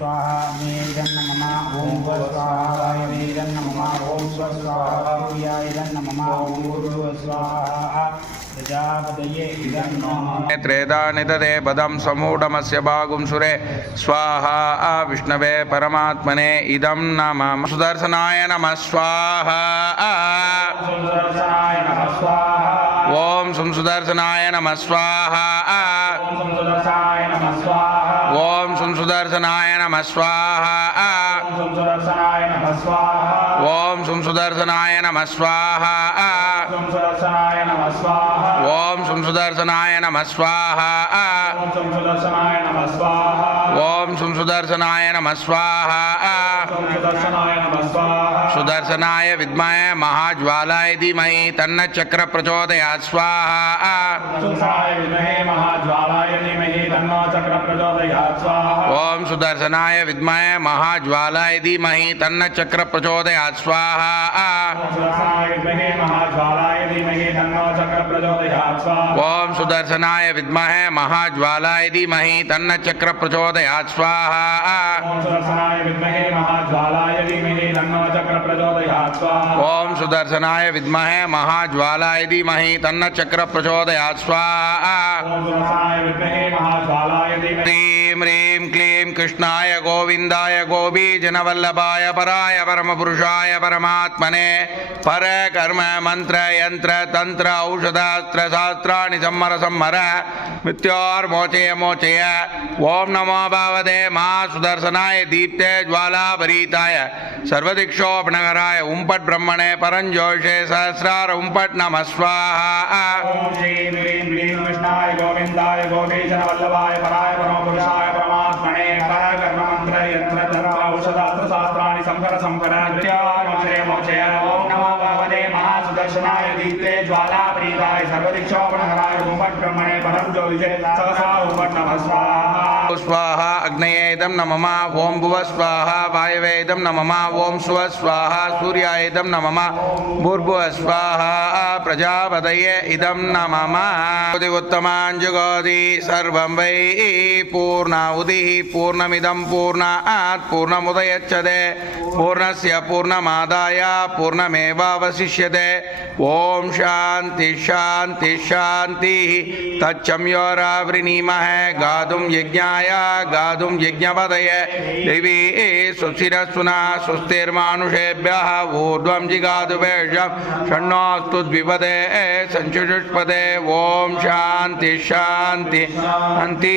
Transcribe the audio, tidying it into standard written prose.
स्वाहा अग्नेयं नमः ओम स्वाहा वायवेयं नमः ओम स्वाहा सूर्याय नमः ओम स्वाहा प्रजापतये इदं नमः त्रेदानि तदे पदं समूढमस्य भागुं सुरे स्वाहा विष्णवे परमात्मने इदं नमः सुदर्शनाय नमः स्वाहा ओम सुदर्शनाय नमः स्वाहा ओम सुदर्शनाय नमः स्वाहा ओम सुदर्शनाय नमः स्वाहा ओम सुदर्शनाय नमः स्वाहा ओम सुदर्शनाय नमः स्वाहा सुदर्शनाय विद्महे महाज्वालाय धीमहि तन्न चक्र प्रचोदयात् स्वाहा ओम सुदर्शनाय विद्महे महाज्वालाय धीमहि तन्न चक्र प्रचोदयात् स्वाहा ओम सुदर्शनाय विद्महे महाज्वालाय धीमहि तन्न चक्र प्रचोदयात् स्वाहा ओम सुदर्शनाय विद्महे महाज्वालाय धीमहि तन्न चक्र प्रचोदयात् स्वाहा ह्रीं ह्रीं क्लीं कृष्णाय गोविंदाय गोपीजनवल्लभाय पराय परमपुरुषाय परमात्मने पर कर्म मंत्र यंत्र तंत्र औषधास्त्र शास्त्राणि सम्मर सम्मर मृत्योर्मोचय मोचय ओम नमो भगवते महासुदर्शनाय दीप्ते ज्वालाभरीताय सर्वदिक्षोपनगराय उम्पट ब्रह्मणे परंजोषे सहस्रार उम्पट नमः स्वाहा ओम श्री ह्रीं क्लीं कृष्णाय गोविंदाय गोपीजनवल्लभाय पराय परमपुरुषाय परमात्मने पर कर्म मंत्र यंत्र तंत्र औषधास्त्र शास्त्राणि सम्मर सम्मर मृत्योर्मोचय मोचय ओम नमो भगवते महासुदर्शनाय दीप्ते ज्वालाभरीताय सर्वदिक्षोपनगराय उम्पट ब्रह्मणे परंजोषे सहस्रार उम्पट नमः स्वाहा स्वाहा अग्नये इदं नमः ओम भुव स्वाहा वायवे इदं नमः ओम सुव स्वाहा सूर्याय इदं नमः भूर्भुव स्वाहा प्रजापतये इदं नमः उत्तमाञ्जुगोदि सर्वं वै पूर्णाहुतिः पूर्णमिदं पूर्णात् पूर्णमुदयच्छते पूर्णस्य पूर्णमादाय पूर्णमेवावशिष्यते ओम शांति शांति शांति तच्चम्योरावृणीमहे गातुं यज्ञाय गातुं यज्ञपदये देवी सुशिरस्सुना स्वस्तिर्मानुषेभ्यः ऊर्ध्वं जिगातु वेषं षण्णोऽस्तु द्विपदे संचुषुष्पदे ओम शांति शांति शांति।